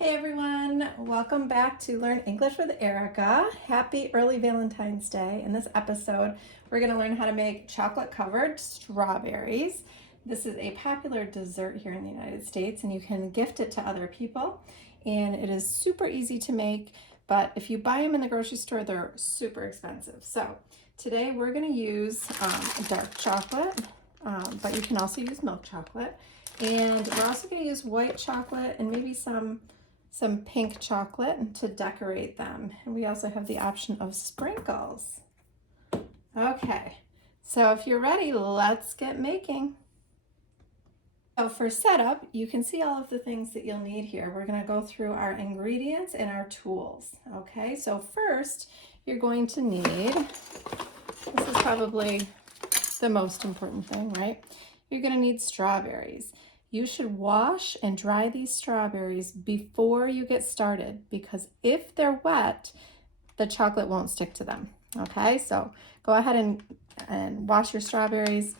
Hey everyone, welcome back to Learn English with Erica. Happy early Valentine's Day. In this episode, we're going to learn how to make chocolate covered strawberries. This is a popular dessert here in the United States and you can gift it to other people. And it is super easy to make, but if you buy them in the grocery store, they're super expensive. So today we're going to use dark chocolate, but you can also use milk chocolate. And we're also going to use white chocolate and maybe some pink chocolate to decorate them. And we also have the option of sprinkles. Okay, so if you're ready, let's get making. So for setup, you can see all of the things that you'll need here. We're going to go through our ingredients and our tools. Okay, so first you're going to need, this is probably the most important thing, right? You're going to need strawberries. You should wash and dry these strawberries before you get started because if they're wet, the chocolate won't stick to them. Okay, so go ahead and wash your strawberries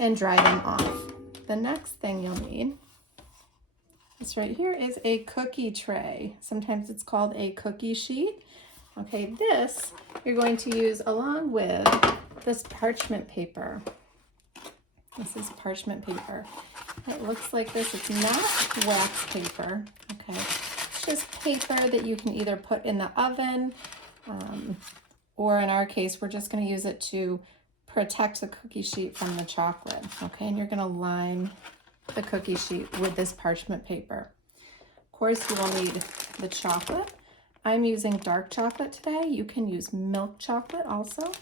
and dry them off. The next thing you'll need, this right here, is a cookie tray. Sometimes it's called a cookie sheet. Okay, this you're going to use along with this parchment paper. This is parchment paper. It looks like this. It's not wax paper, okay? It's just paper that you can either put in the oven, or in our case, we're just gonna use it to protect the cookie sheet from the chocolate, okay? And you're gonna line the cookie sheet with this parchment paper. Of course, you will need the chocolate. I'm using dark chocolate today. You can use milk chocolate also.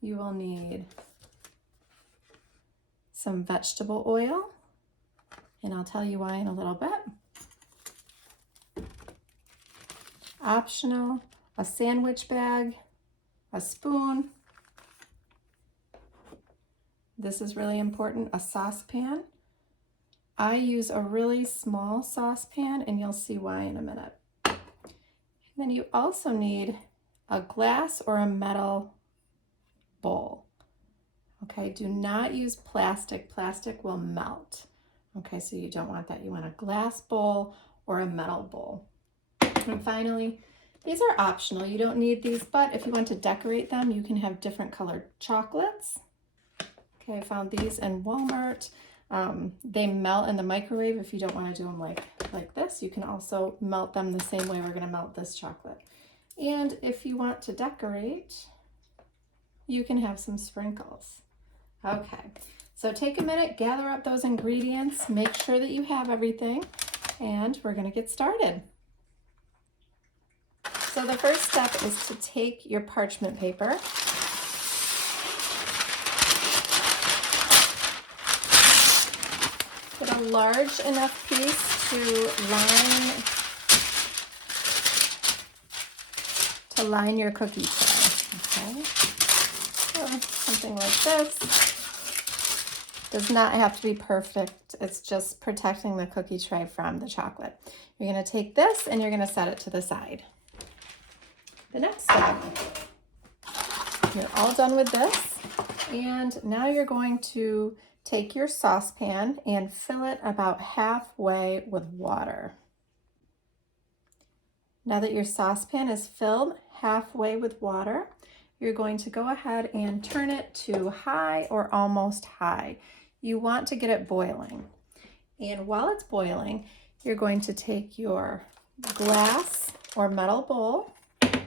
You will need some vegetable oil, and I'll tell you why in a little bit. Optional, a sandwich bag, a spoon. This is really important, a saucepan. I use a really small saucepan, and you'll see why in a minute. And then you also need a glass or a metal bowl. Okay, do not use plastic. Plastic will melt. Okay, so you don't want that. You want a glass bowl or a metal bowl. And finally, these are optional. You don't need these, but if you want to decorate them, you can have different colored chocolates. Okay, I found these in Walmart. They melt in the microwave if you don't want to do them like this. You can also melt them the same way we're going to melt this chocolate. And if you want to decorate, you can have some sprinkles. Okay, so take a minute, gather up those ingredients, make sure that you have everything, and we're going to get started. So the first step is to take your parchment paper, get a large enough piece to line your cookie tray. Okay, so something like this. Does not have to be perfect. It's just protecting the cookie tray from the chocolate. You're going to take this and you're going to set it to the side. The next step, you're all done with this, and now you're going to take your saucepan and fill it about halfway with water. Now that your saucepan is filled halfway with water, you're going to go ahead and turn it to high or almost high. You want to get it boiling. And while it's boiling, you're going to take your glass or metal bowl, and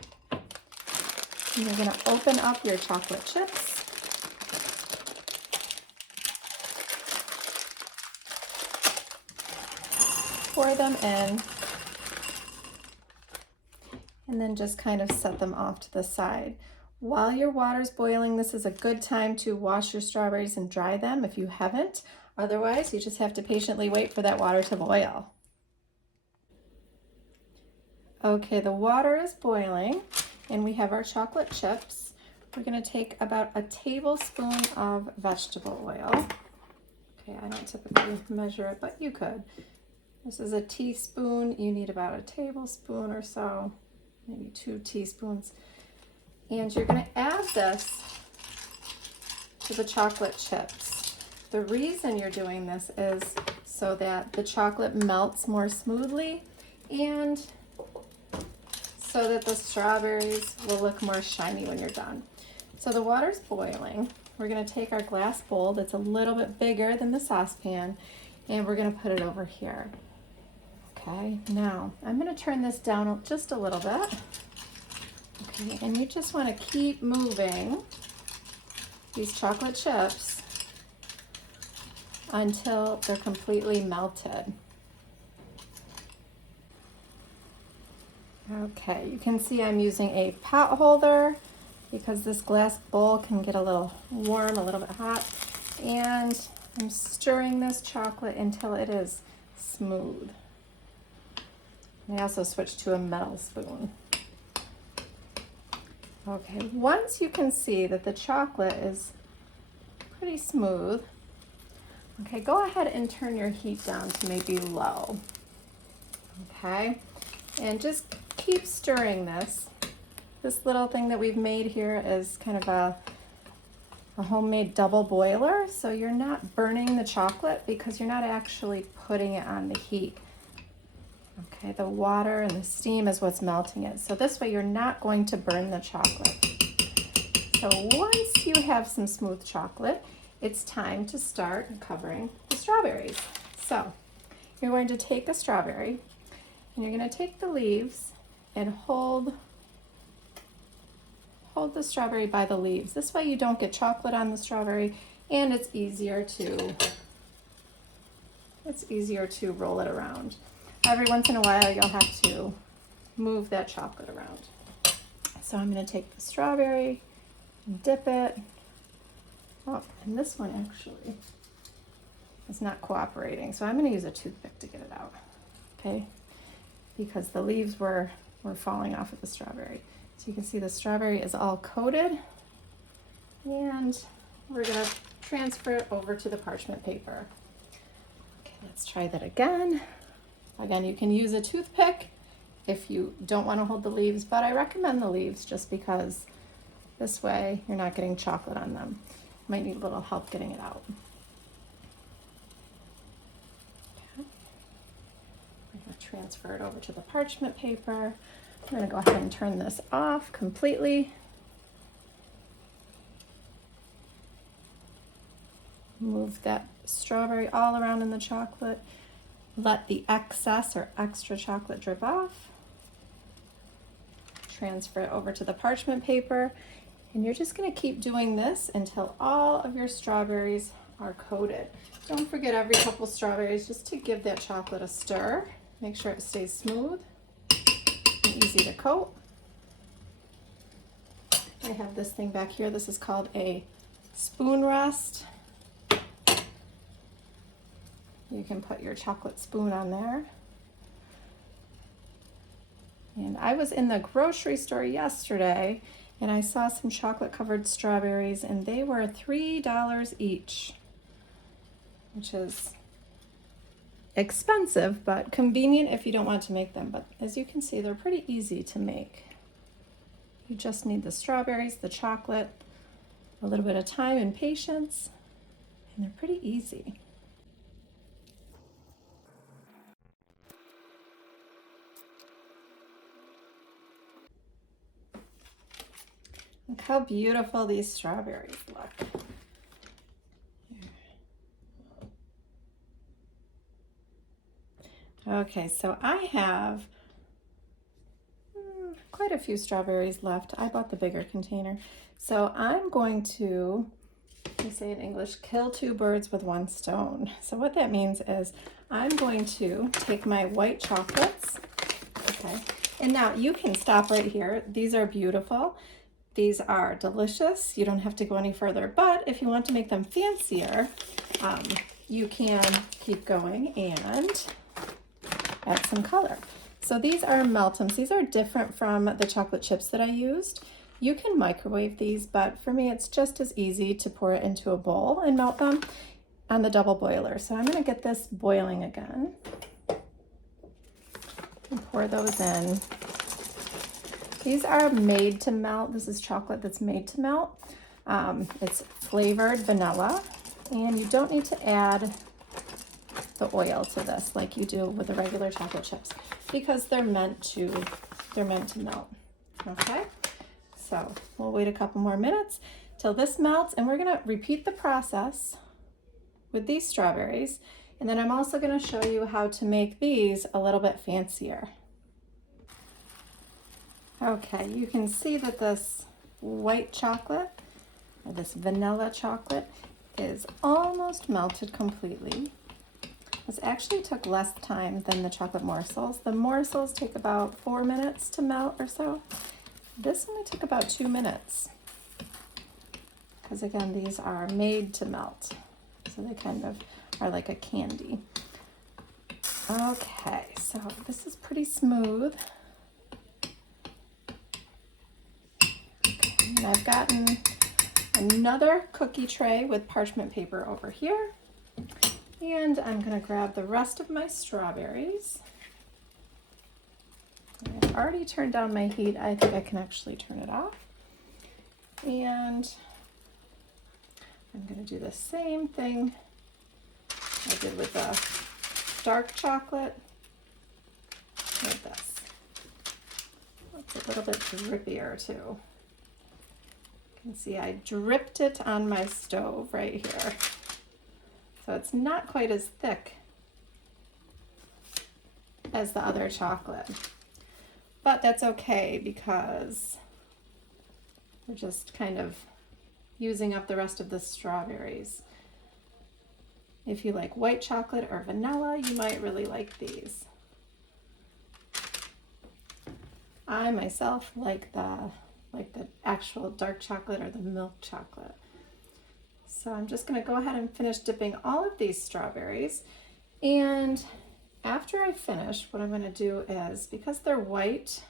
you're going to open up your chocolate chips. Pour them in, and then just kind of set them off to the side. While your water's boiling, this is a good time to wash your strawberries and dry them if you haven't. Otherwise, you just have to patiently wait for that water to boil. Okay, the water is boiling and we have our chocolate chips. We're going to take about a tablespoon of vegetable oil. Okay, I don't typically measure it, but you could. This is a teaspoon. You need about a tablespoon or so, maybe 2 teaspoons. And you're going to add this to the chocolate chips. The reason you're doing this is so that the chocolate melts more smoothly and so that the strawberries will look more shiny when you're done. So the water's boiling. We're going to take our glass bowl that's a little bit bigger than the saucepan, and we're going to put it over here. Okay, now I'm going to turn this down just a little bit. Okay, and you just want to keep moving these chocolate chips until they're completely melted. Okay, you can see I'm using a pot holder because this glass bowl can get a little warm, a little bit hot, and I'm stirring this chocolate until it is smooth. And I also switched to a metal spoon. Okay, once you can see that the chocolate is pretty smooth, okay, go ahead and turn your heat down to maybe low. Okay, and just keep stirring this. This little thing that we've made here is kind of a homemade double boiler, so you're not burning the chocolate because you're not actually putting it on the heat. Okay, the water and the steam is what's melting it. So this way you're not going to burn the chocolate. So once you have some smooth chocolate, it's time to start covering the strawberries. So you're going to take a strawberry and you're going to take the leaves and hold the strawberry by the leaves. This way you don't get chocolate on the strawberry, and it's easier to roll it around. Every once in a while you'll have to move that chocolate around. So I'm going to take the strawberry and dip it. Oh, and this one actually is not cooperating, so I'm going to use a toothpick to get it out. Okay, because the leaves were falling off of the strawberry. So you can see the strawberry is all coated, and we're going to transfer it over to the parchment paper. Okay, let's try that again. Again, you can use a toothpick if you don't want to hold the leaves, but I recommend the leaves just because this way you're not getting chocolate on them. You might need a little help getting it out. Okay. I'm going to transfer it over to the parchment paper. I'm going to go ahead and turn this off completely. Move that strawberry all around in the chocolate. Let the excess or extra chocolate drip off. Transfer it over to the parchment paper. And you're just going to keep doing this until all of your strawberries are coated. Don't forget every couple strawberries just to give that chocolate a stir. Make sure it stays smooth and easy to coat. I have this thing back here. This is called a spoon rest. You can put your chocolate spoon on there. And I was in the grocery store yesterday and I saw some chocolate covered strawberries, and they were $3 each, which is expensive but convenient if you don't want to make them. But as you can see, they're pretty easy to make. You just need the strawberries, the chocolate, a little bit of time and patience, and they're pretty easy. Look how beautiful these strawberries look. Okay, so I have quite a few strawberries left. I bought the bigger container. So I'm going to, we say in English, kill two birds with one stone. So what that means is I'm going to take my white chocolates, okay, and now you can stop right here. These are beautiful. These are delicious. You don't have to go any further, but if you want to make them fancier, you can keep going and add some color. So these are Meltums. These are different from the chocolate chips that I used. You can microwave these, but for me, it's just as easy to pour it into a bowl and melt them on the double boiler. So I'm gonna get this boiling again and pour those in. These are made to melt. This is chocolate that's made to melt. It's flavored vanilla, and you don't need to add the oil to this like you do with the regular chocolate chips because they're meant to melt. Okay, so we'll wait a couple more minutes till this melts, and we're gonna repeat the process with these strawberries, and then I'm also gonna show you how to make these a little bit fancier. Okay, you can see that this white chocolate, or this vanilla chocolate, is almost melted completely. This actually took less time than the chocolate morsels. The morsels take about 4 minutes to melt or so. This only took about 2 minutes. Because again, these are made to melt. So they kind of are like a candy. Okay, so this is pretty smooth. And I've gotten another cookie tray with parchment paper over here. And I'm gonna grab the rest of my strawberries. I've already turned down my heat. I think I can actually turn it off. And I'm gonna do the same thing I did with the dark chocolate with this. It's a little bit drippier too. You can see I dripped it on my stove right here. So it's not quite as thick as the other chocolate, but that's okay because we're just kind of using up the rest of the strawberries. If you like white chocolate or vanilla, you might really like these. I myself like the actual dark chocolate or the milk chocolate. So I'm just going to go ahead and finish dipping all of these strawberries. And after I finish, what I'm going to do is, because they're white,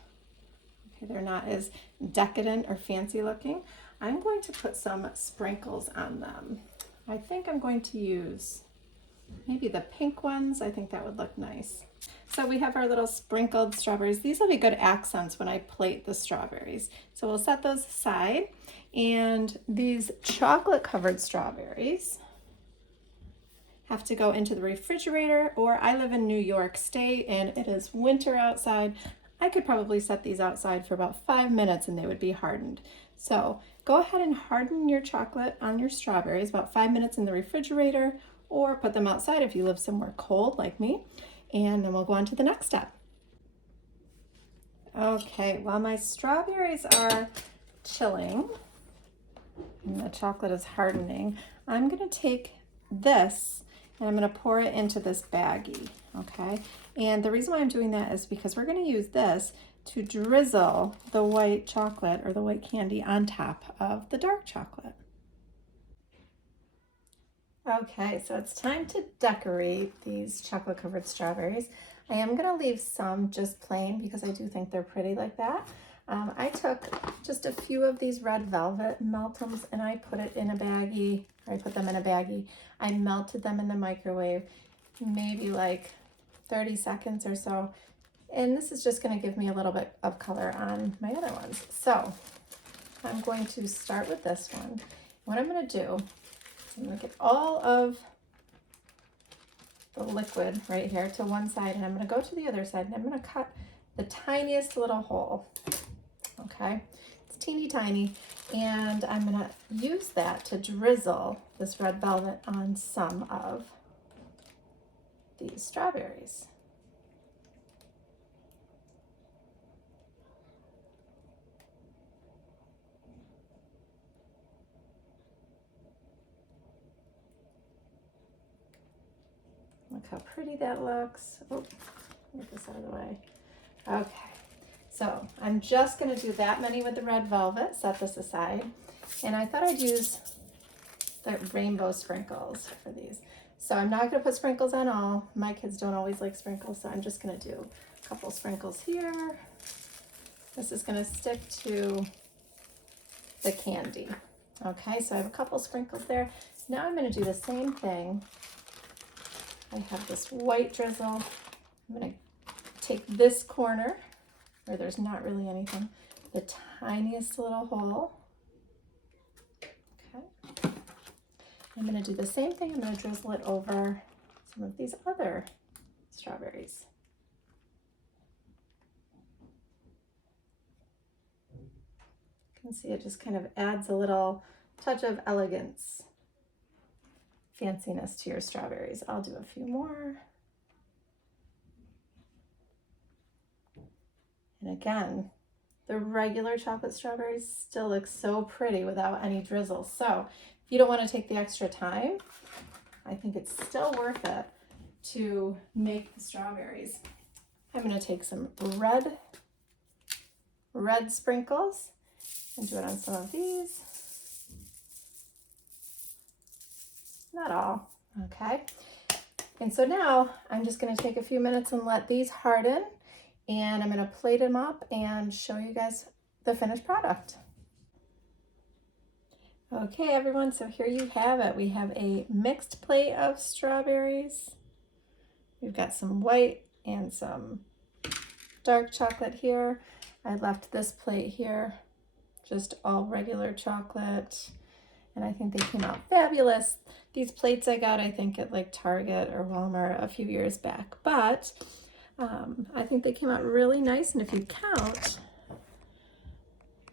okay, they're not as decadent or fancy looking, I'm going to put some sprinkles on them. I think I'm going to use maybe the pink ones. I think that would look nice. So we have our little sprinkled strawberries. These will be good accents when I plate the strawberries. So we'll set those aside. And these chocolate covered strawberries have to go into the refrigerator, or I live in New York State and it is winter outside. I could probably set these outside for about 5 minutes and they would be hardened. So go ahead and harden your chocolate on your strawberries about 5 minutes in the refrigerator, or put them outside if you live somewhere cold like me. And then we'll go on to the next step. Okay, while my strawberries are chilling and the chocolate is hardening, I'm gonna take this and I'm gonna pour it into this baggie, okay? And the reason why I'm doing that is because we're gonna use this to drizzle the white chocolate or the white candy on top of the dark chocolate. Okay, so it's time to decorate these chocolate covered strawberries. I am gonna leave some just plain because I do think they're pretty like that. I took just a few of these red velvet meltums and I put it in a baggie, or I put them in a baggie. I melted them in the microwave, maybe like 30 seconds or so. And this is just gonna give me a little bit of color on my other ones. So I'm going to start with this one. What I'm gonna do, I'm gonna get all of the liquid right here to one side, and I'm gonna go to the other side and I'm gonna cut the tiniest little hole. Okay, it's teeny tiny, and I'm gonna use that to drizzle this red velvet on some of these strawberries. Look how pretty that looks. Oh, get this out of the way. Okay, so I'm just gonna do that many with the red velvet, set this aside. And I thought I'd use the rainbow sprinkles for these. So I'm not gonna put sprinkles on all. My kids don't always like sprinkles, so I'm just gonna do a couple sprinkles here. This is gonna stick to the candy. Okay, so I have a couple sprinkles there. Now I'm gonna do the same thing. I have this white drizzle. I'm gonna take this corner where there's not really anything, the tiniest little hole. Okay. I'm gonna do the same thing. I'm gonna drizzle it over some of these other strawberries. You can see it just kind of adds a little touch of elegance, fanciness to your strawberries. I'll do a few more. And again, the regular chocolate strawberries still look so pretty without any drizzle. So if you don't want to take the extra time, I think it's still worth it to make the strawberries. I'm going to take some red sprinkles and do it on some of these. Not all, okay. And so now I'm just going to take a few minutes and let these harden, and I'm going to plate them up and show you guys the finished product. Okay everyone, so here you have it. We have a mixed plate of strawberries. We've got some white and some dark chocolate here. I left this plate here, just all regular chocolate, and I think they came out fabulous. These plates I got, I think, at like Target or Walmart a few years back, but I think they came out really nice. And if you count,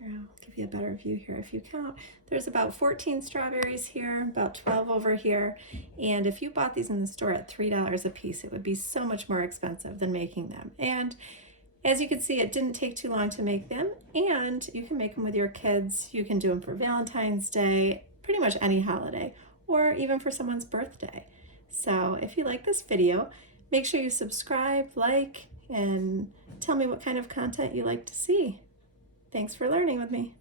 here, I'll give you a better view here. If you count, there's about 14 strawberries here, about 12 over here. And if you bought these in the store at $3 a piece, it would be so much more expensive than making them. And as you can see, it didn't take too long to make them, and you can make them with your kids. You can do them for Valentine's Day, pretty much any holiday, or even for someone's birthday. So if you like this video, make sure you subscribe, like, and tell me what kind of content you like to see. Thanks for learning with me.